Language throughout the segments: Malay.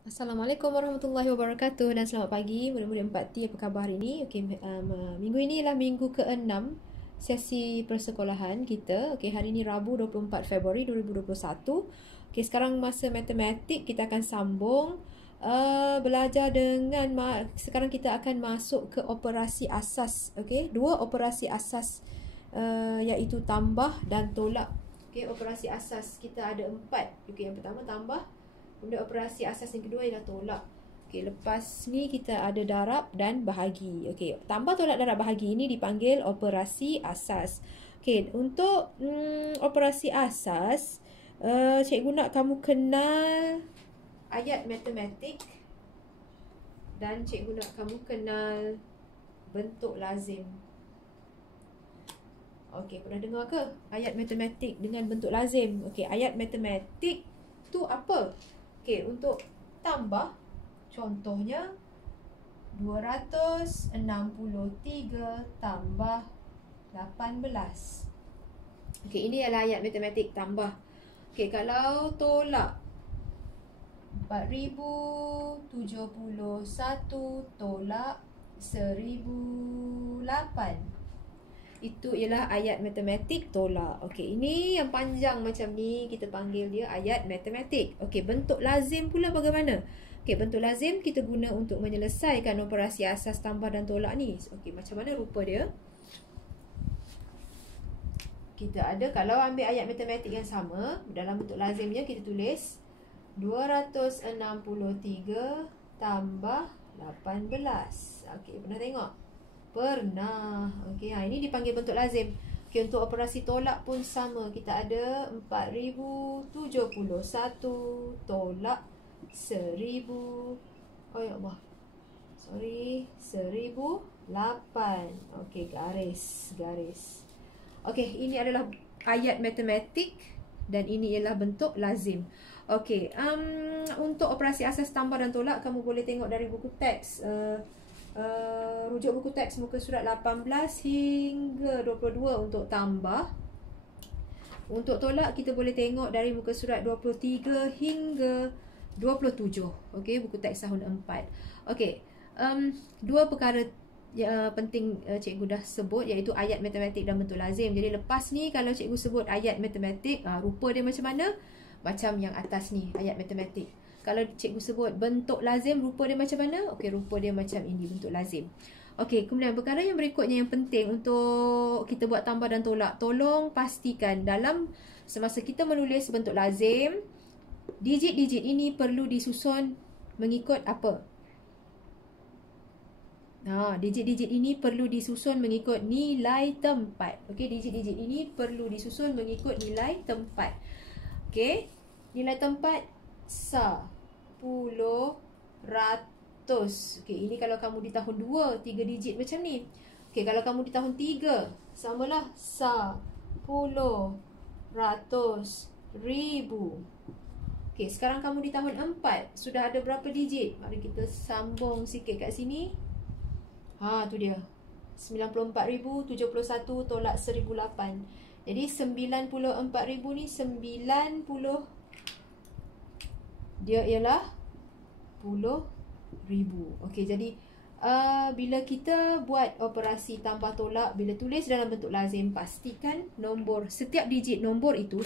Assalamualaikum warahmatullahi wabarakatuh dan selamat pagi murid-murid 4T, apa khabar hari ini? Okey, minggu ini ialah minggu ke-6 sesi persekolahan kita. Okey, hari ini Rabu 24 Februari 2021. Okey, sekarang masa matematik kita akan sambung belajar dengan sekarang kita akan masuk ke operasi asas. Okey, dua operasi asas iaitu tambah dan tolak. Okey, operasi asas kita ada 4. Okey, yang pertama tambah. Kemudian operasi asas yang kedua ialah tolak. Okey, lepas ni kita ada darab dan bahagi. Okey, tambah, tolak, darab, bahagi ini dipanggil operasi asas. Okey, untuk operasi asas, cikgu nak kamu kenal ayat matematik dan cikgu nak kamu kenal bentuk lazim. Okey, pernah dengar ke ayat matematik dengan bentuk lazim? Okey, ayat matematik tu apa? Okey, untuk tambah, contohnya 263 tambah 18. Okey, ini adalah ayat matematik tambah. Okey, kalau tolak 4071 tolak 1008. Itu ialah ayat matematik tolak. Okey, ini yang panjang macam ni kita panggil dia ayat matematik. Okey, bentuk lazim pula bagaimana? Okey, bentuk lazim kita guna untuk menyelesaikan operasi asas tambah dan tolak ni. Okey, macam mana rupa dia? Kita ada, kalau ambil ayat matematik yang sama, dalam bentuk lazimnya kita tulis 263 tambah 18. Okey, pernah tengok? Pernah. Okey, ini dipanggil bentuk lazim. Okey, untuk operasi tolak pun sama. Kita ada 4071 tolak 1000. Oh ya Allah. Sorry, 1008. Okey, garis. Okey, ini adalah ayat matematik dan ini ialah bentuk lazim. Okey, untuk operasi asas tambah dan tolak kamu boleh tengok dari buku teks. Rujuk buku teks muka surat 18 hingga 22 untuk tambah. Untuk tolak kita boleh tengok dari muka surat 23 hingga 27. Okey, buku teks tahun 4. Okey, dua perkara penting cikgu dah sebut, iaitu ayat matematik dan bentuk lazim. Jadi lepas ni kalau cikgu sebut ayat matematik, rupa dia macam mana? Macam yang atas ni, ayat matematik. Kalau cikgu sebut bentuk lazim, rupa dia macam mana? Okey, rupa dia macam ini, bentuk lazim. Okey, kemudian perkara yang berikutnya yang penting untuk kita buat tambah dan tolak. Tolong pastikan dalam semasa kita menulis bentuk lazim, digit-digit ini perlu disusun mengikut apa? Digit-digit ini perlu disusun mengikut nilai tempat. Okey, digit-digit ini perlu disusun mengikut nilai tempat. Okey, nilai tempat 10 ratus. Okey, ini kalau kamu di tahun 2, 3 digit macam ni. Okey, kalau kamu di tahun 3, samalah 10 ratus ribu. Okey, sekarang kamu di tahun 4, sudah ada berapa digit? Mari kita sambung sikit kat sini. Tu dia. 94,071 tolak 1008. Jadi 94,000 ni 90, dia ialah 10,000. Okey, jadi bila kita buat operasi tambah tolak, bila tulis dalam bentuk lazim, pastikan setiap digit nombor itu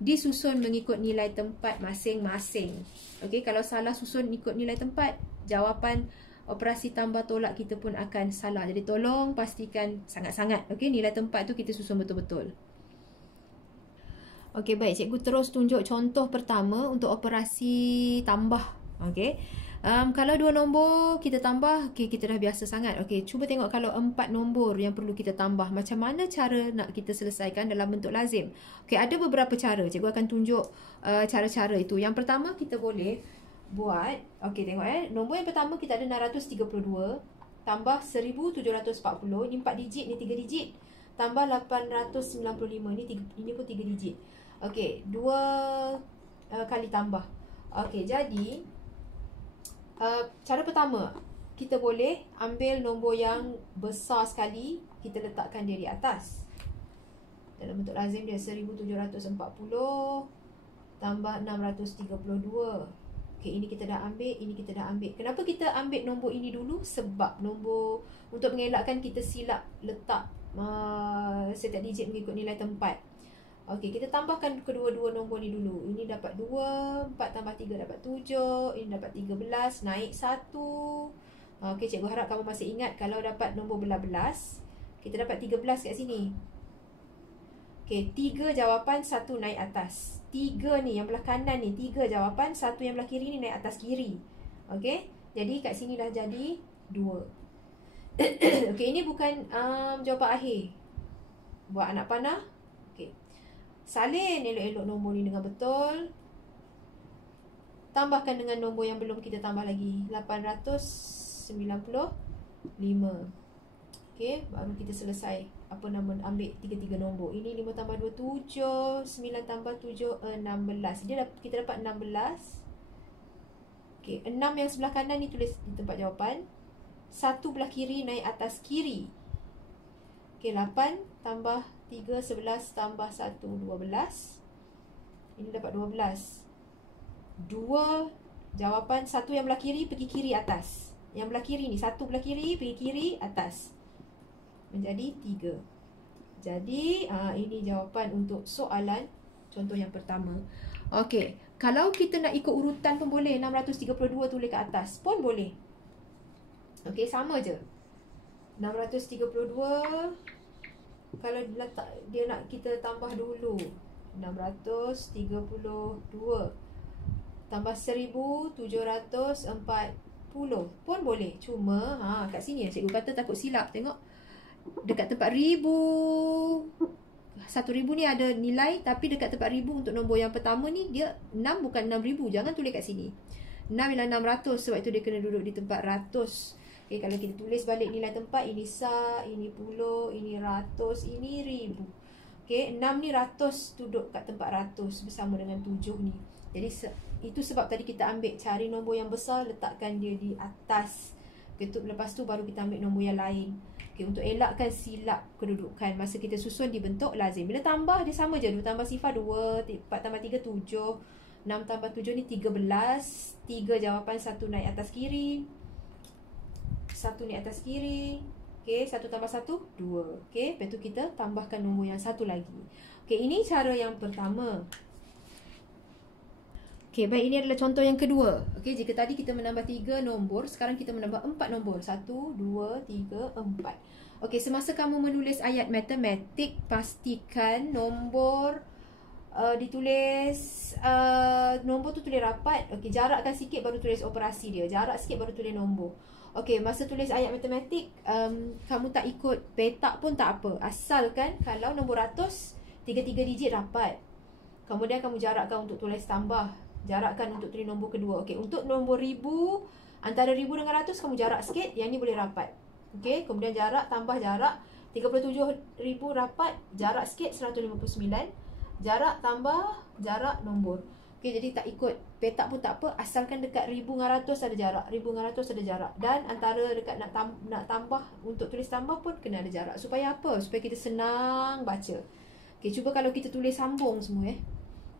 disusun mengikut nilai tempat masing-masing. Okey, kalau salah susun ikut nilai tempat, jawapan operasi tambah tolak kita pun akan salah. Jadi tolong pastikan sangat-sangat, okey, nilai tempat tu kita susun betul-betul. Okey, baik, cikgu terus tunjuk contoh pertama untuk operasi tambah. Okey, kalau 2 nombor kita tambah, okey, kita dah biasa sangat. Okey, cuba tengok kalau 4 nombor yang perlu kita tambah, macam mana cara nak kita selesaikan dalam bentuk lazim. Okey, ada beberapa cara. Cikgu akan tunjuk cara-cara itu. Yang pertama kita boleh buat, okey, tengok nombor yang pertama kita ada 632 tambah 1740. Ini 4 digit, ni 3 digit. Tambah 895, ini pun 3 digit. Okey, 2 kali tambah. Okey, jadi cara pertama, kita boleh ambil nombor yang besar sekali, kita letakkan dia di atas. Dalam bentuk lazim dia 1740 tambah 632. Okey, ini kita dah ambil, ini kita dah ambil. Kenapa kita ambil nombor ini dulu? Sebab nombor, untuk mengelakkan kita silap letak setiap digit mengikut nilai tempat. Okey, kita tambahkan kedua-dua nombor ni dulu. Ini dapat 2, 4 tambah 3 dapat 7, ini dapat 13, naik 1. Okey, cikgu harap kamu masih ingat kalau dapat nombor belas-belas, kita dapat 13 kat sini. Okey, 3 jawapan, 1 naik atas. 3 ni yang belah kanan ni 3 jawapan, 1 yang belah kiri ni naik atas kiri. Okey, jadi kat sini dah jadi 2. Okey, ini bukan jawapan akhir. Buat anak panah. Okey, salin elok-elok nombor ni dengan betul. Tambahkan dengan nombor yang belum kita tambah lagi, 895. Okey, baru kita selesai ambil 3 nombor. Ini 5 tambah 2 7, 9 tambah 7 16. Kita dapat 16. Okey, 6 yang sebelah kanan ni tulis di tempat jawapan. 1 belah kiri naik atas kiri. Okey, 8 tambah 3 11 tambah 1 12. Ini dapat 12. 2 jawapan, 1 yang belah kiri pergi kiri atas. Yang belah kiri ni 1 belah kiri pergi kiri atas. Menjadi 3. Jadi ini jawapan untuk soalan contoh yang pertama. Okey, kalau kita nak ikut urutan pun boleh. 632 tulis kat atas pun boleh. Okey, sama je. 632 kalau dia nak kita tambah dulu. 632 tambah 1740 pun boleh. Cuma kat sini cikgu kata takut silap. Tengok dekat tempat ribu, 1000 ni ada nilai, tapi dekat tempat ribu untuk nombor yang pertama ni dia 6 bukan 6000. Jangan tulis kat sini. 6 ialah 600, sebab itu dia kena duduk di tempat ratus. Okey, kalau kita tulis balik nilai tempat, ini sa, ini puluh, ini ratus, ini ribu. Okey, 6 ni ratus duduk kat tempat ratus bersama dengan 7 ni. Jadi itu sebab tadi kita ambil cari nombor yang besar, letakkan dia di atas. Lepas tu baru kita ambil nombor yang lain. Okay, untuk elakkan silap kedudukan masa kita susun dibentuk lazim. Bila tambah dia sama je. 2 tambah sifar 2, 4 tambah 3 7, 6 tambah 7 ni 13. 3 jawapan, 1 naik atas kiri, 1 naik atas kiri. Okay, 1 tambah 1 2. Okay, lepas tu kita tambahkan nombor yang satu lagi. Okay, ini cara yang pertama. Okey, baik, ini adalah contoh yang kedua. Okey, jika tadi kita menambah 3 nombor, sekarang kita menambah 4 nombor. 1, 2, 3, 4. Okey, semasa kamu menulis ayat matematik, pastikan nombor ditulis, nombor tu tulis rapat. Okey, jarakkan sikit baru tulis operasi dia. Jarak sikit baru tulis nombor. Okey, masa tulis ayat matematik, kamu tak ikut petak pun tak apa. Asalkan kalau nombor ratus, 3 digit rapat. Kemudian kamu jarakkan untuk tulis tambah. Jarakkan untuk tulis nombor kedua. Okey, untuk nombor ribu, antara ribu dengan ratus kamu jarak sikit, yang ni boleh rapat. Okey, kemudian jarak tambah jarak, 37,000 rapat, jarak sikit 159. Jarak tambah jarak nombor. Okey, jadi tak ikut petak pun tak apa, asalkan dekat ribu dengan ratus ada jarak, ribu dengan ratus ada jarak, dan antara dekat nak tambah, untuk tulis tambah pun kena ada jarak. Supaya apa? Supaya kita senang baca. Okey, cuba kalau kita tulis sambung semua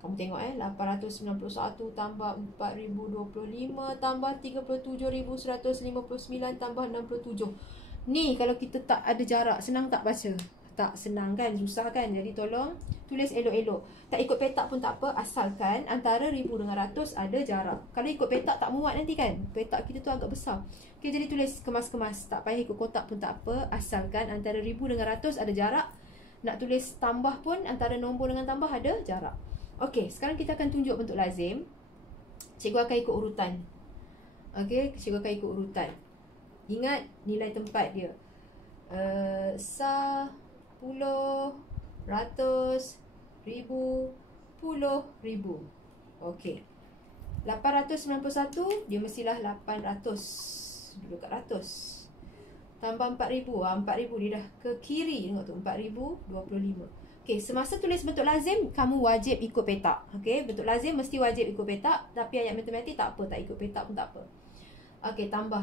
kamu tengok 891 tambah 4025 tambah 37,159 tambah 67. Ni kalau kita tak ada jarak, senang tak baca? Tak senang kan? Susah kan? Jadi tolong tulis elok-elok. Tak ikut petak pun tak apa, asalkan antara ribu dengan ratus ada jarak. Kalau ikut petak tak muat nanti kan? Petak kita tu agak besar. Okay, jadi tulis kemas-kemas. Tak payah ikut kotak pun tak apa, asalkan antara ribu dengan ratus ada jarak. Nak tulis tambah pun antara nombor dengan tambah ada jarak. Okey, sekarang kita akan tunjuk bentuk lazim. Cikgu akan ikut urutan. Okey, cikgu akan ikut urutan. Ingat nilai tempat dia. Sa, puluh, ratus, ribu, puluh, ribu. Okey. 891 dia mestilah 800. Duduk kat ratus. Tambah 4000. 4000 dia dah ke kiri. Tengok tu, 4025. Okey, semasa tulis bentuk lazim, kamu wajib ikut petak. Okey, bentuk lazim mesti wajib ikut petak. Tapi ayat matematik tak apa, tak ikut petak pun tak apa. Okey, tambah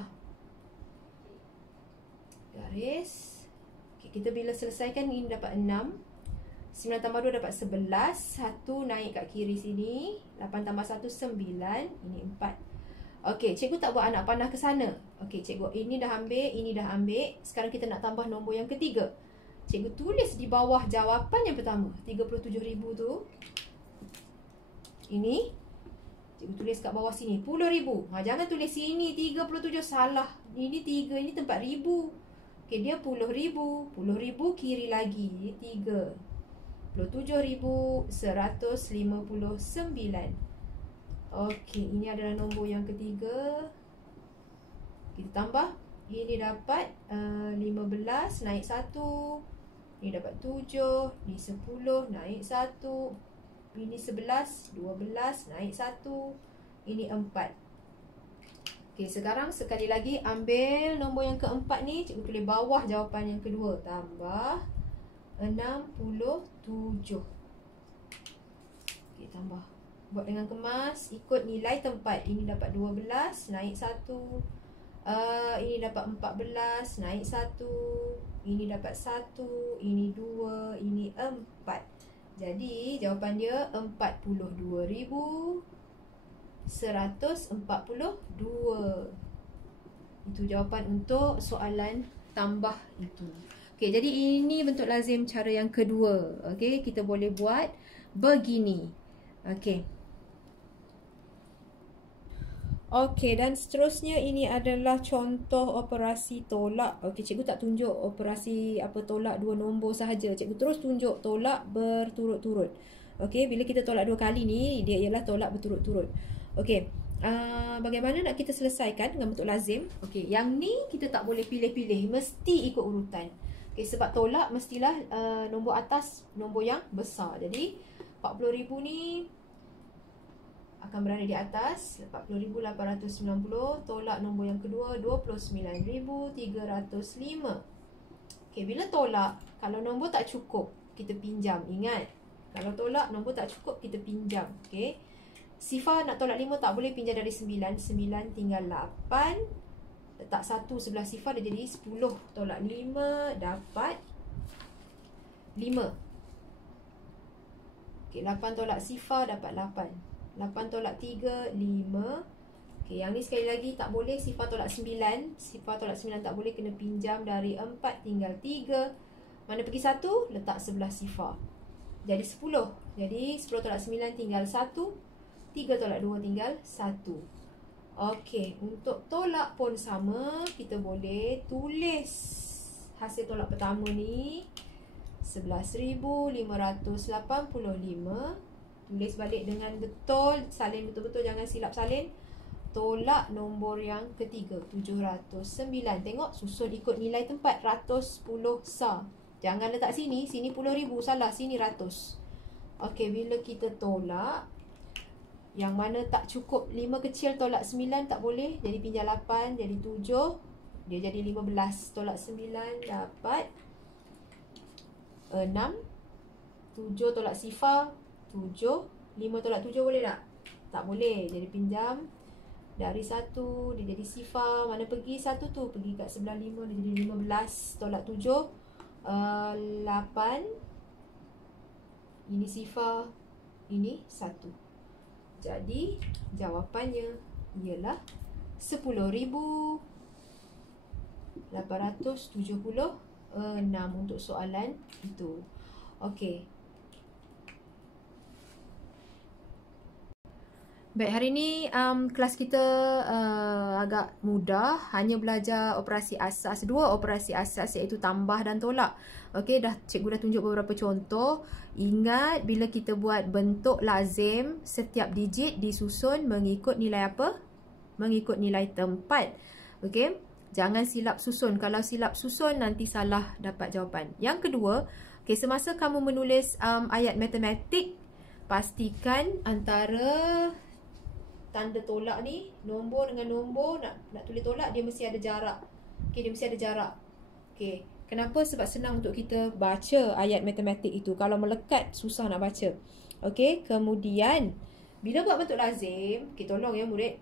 garis. Okey, kita bila selesaikan ini dapat 6. 9 tambah 2 dapat 11. 1 naik kat kiri sini. 8 tambah 1, 9. Ini 4. Okey, cikgu tak buat anak panah ke sana. Okey, cikgu ini dah ambil, ini dah ambil. Sekarang kita nak tambah nombor yang ketiga. Cikgu tulis di bawah jawapan yang pertama. 37,000 tu. Ini. Cikgu tulis kat bawah sini. 10,000. Jangan tulis sini 37. Salah. Ini 3. Ini tempat ribu. Okey, dia 10,000. 10,000 kiri lagi. 3. 27,159. Okey, ini adalah nombor yang ketiga. Kita tambah. Ini dapat 15 naik 1. Ini dapat 7. Ini 10 naik 1. Ini 11. 12 naik 1. Ini 4. Okey, sekarang sekali lagi ambil nombor yang keempat ni. Cikgu tulis bawah jawapan yang kedua. Tambah 67. Okey, tambah. Buat dengan kemas. Ikut nilai tempat. Ini dapat 12. Naik 1. Ini dapat 14. Naik 1. Ini dapat 1. Ini 2. Ini 4. Jadi jawapan dia 42,142. Itu jawapan untuk soalan tambah itu. Okey, jadi ini bentuk lazim cara yang kedua. Okey, kita boleh buat begini. Okey. Okey, dan seterusnya ini adalah contoh operasi tolak. Okey, cikgu tak tunjuk operasi apa tolak dua nombor sahaja. Cikgu terus tunjuk tolak berturut-turut. Okey, bila kita tolak dua kali ni, dia ialah tolak berturut-turut. Okey, bagaimana nak kita selesaikan dengan bentuk lazim? Okey, yang ni kita tak boleh pilih-pilih. Mesti ikut urutan. Okey, sebab tolak mestilah nombor atas nombor yang besar. Jadi, 40,000 ni akan berada di atas. 40,890. Tolak nombor yang kedua 29,305. Okey, bila tolak, kalau nombor tak cukup, kita pinjam. Ingat, kalau tolak nombor tak cukup, kita pinjam. Okey, sifar nak tolak 5 tak boleh, pinjam dari 9. 9 tinggal 8. Letak 1 sebelah sifar, dia jadi 10. Tolak 5 dapat 5. Okey, 8 tolak sifar dapat 8. 8 tolak 3, 5. Okey, yang ni sekali lagi tak boleh. Sifar tolak 9. Sifar tolak 9 tak boleh, kena pinjam dari 4 tinggal 3. Mana pergi 1? Letak sebelah sifar. Jadi 10. Jadi 10 tolak 9 tinggal 1. 3 tolak 2 tinggal 1. Okey, untuk tolak pun sama. Kita boleh tulis hasil tolak pertama ni 11,585. Tulis balik dengan betul, salin betul-betul, jangan silap salin. Tolak nombor yang ketiga 709. Tengok, susun ikut nilai tempat. 110 sah. Jangan letak sini, sini 10,000, salah, sini 100. Okey, bila kita tolak, yang mana tak cukup 5 kecil, tolak 9 tak boleh, jadi pinjam 8, jadi 7. Dia jadi 15. Tolak 9 dapat 6. 7 tolak sifar 7. 5 tolak 7 boleh tak? Tak boleh. Jadi pinjam dari 1. Dia jadi sifar. Mana pergi 1 tu? Pergi kat sebelah 5. Dia jadi 15. Tolak 7. 8. Ini sifar. Ini 1. Jadi jawapannya ialah 10,876 untuk soalan itu. Okey. Baik, hari ni kelas kita agak mudah. Hanya belajar operasi asas. 2 operasi asas, iaitu tambah dan tolak. Okey, cikgu dah tunjuk beberapa contoh. Ingat, bila kita buat bentuk lazim, setiap digit disusun mengikut nilai apa? Mengikut nilai tempat. Okey, jangan silap susun. Kalau silap susun, nanti salah dapat jawapan. Yang kedua, okey, semasa kamu menulis ayat matematik, pastikan antara tanda tolak ni, nombor dengan nombor, nak tulis tolak, dia mesti ada jarak. Okey, dia mesti ada jarak. Okey, kenapa? Sebab senang untuk kita baca ayat matematik itu. Kalau melekat, susah nak baca. Okey, kemudian bila buat bentuk lazim, okey, tolong ya murid,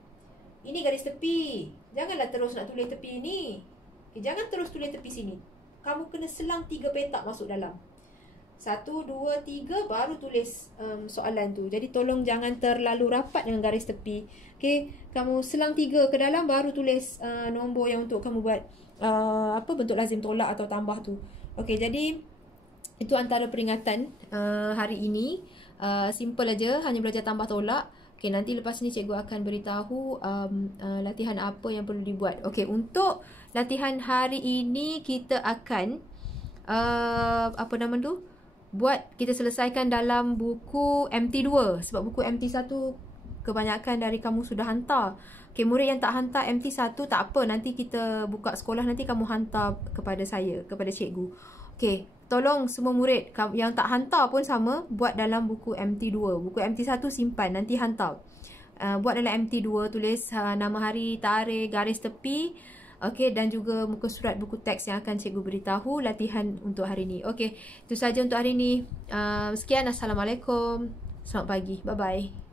ini garis tepi. Janganlah terus nak tulis tepi ni. Okey, jangan terus tulis tepi sini. Kamu kena selang 3 petak masuk dalam. 1, 2, 3 baru tulis soalan tu. Jadi tolong jangan terlalu rapat dengan garis tepi. Okey, kamu selang 3 ke dalam baru tulis nombor yang untuk kamu buat bentuk lazim tolak atau tambah tu. Okey, jadi itu antara peringatan hari ini. Simple aja, hanya belajar tambah tolak. Okey, nanti lepas ni cikgu akan beritahu latihan apa yang perlu dibuat. Okey, untuk latihan hari ini kita akan kita selesaikan dalam buku MT2. Sebab buku MT1 kebanyakan dari kamu sudah hantar. Okay, murid yang tak hantar MT1 tak apa. Nanti kita buka sekolah, nanti kamu hantar kepada saya, kepada cikgu. Okay, tolong semua murid yang tak hantar pun sama, buat dalam buku MT2. Buku MT1 simpan, nanti hantar. Buat dalam MT2, tulis nama hari, tarikh, garis tepi. Okey, dan juga muka surat buku teks yang akan cikgu beritahu latihan untuk hari ini. Okey, itu saja untuk hari ini. Sekian, Assalamualaikum. Selamat pagi. Bye-bye.